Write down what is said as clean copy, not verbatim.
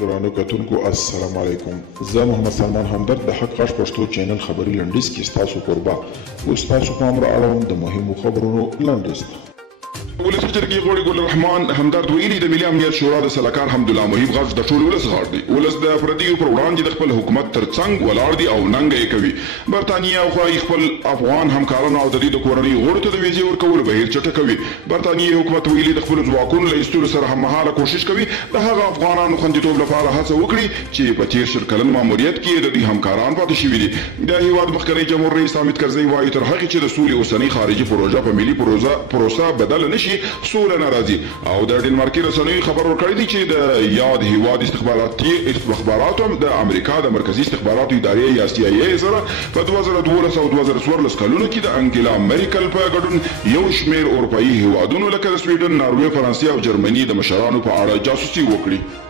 درانه کتونکو السلام علیکم. زه محمد سلمان همدرد د حق غږ پښتو چینل خبري لنډیز کې ستاسو قربا اوس تاسو پام را اړوم د مهمو خبرونو لنډیز ته. ولسي جرګې غړي ګل الرحمن همدرد ویلي د ملي امنیت شورا د سلاکار حمدالله محب غږ د ټول ولس غږ دی. ولس د پردیو پر وړاندې د خپل حکومت ترڅنګ ولاړ دي او ننګه یې کوي. برټانیه خو خپل افغان همکارانو او د دې د کورنۍ غړو ته د ویزې ورکولو بهیر چټکوي. برټانیې حکومت ویلي د خپلو ځواکونو له ایستلو سره هممهاله کوشش کوي د هغه افغانانو خوندیتوب لپاره هڅه وکړي چې په تېر شل کلن ماموریت کې د دوی همکاران پاتې شوي دي. د هېواد مخکنی جمهور رئیس حامد کرزي وایي تر هغې چې د سولې اوسنۍ خارجي پروژه په ملي پروسه بدله نه شي سوله نه راځي. او د ډنمارکي رسنیو خبر ورکړی دی چې د یاد هېواد استخباراتو د امریکا د مرکزي استخباراتو ادارې یا CIA سره په 2012 او 2014 کلونو کې د انګلا میرکل په ګډون یو شمېر اروپایي هېوادونو لکه د سویډن، ناروې، فرانسې او جرمني د مشرانو په اړه جاسوسي وکړي.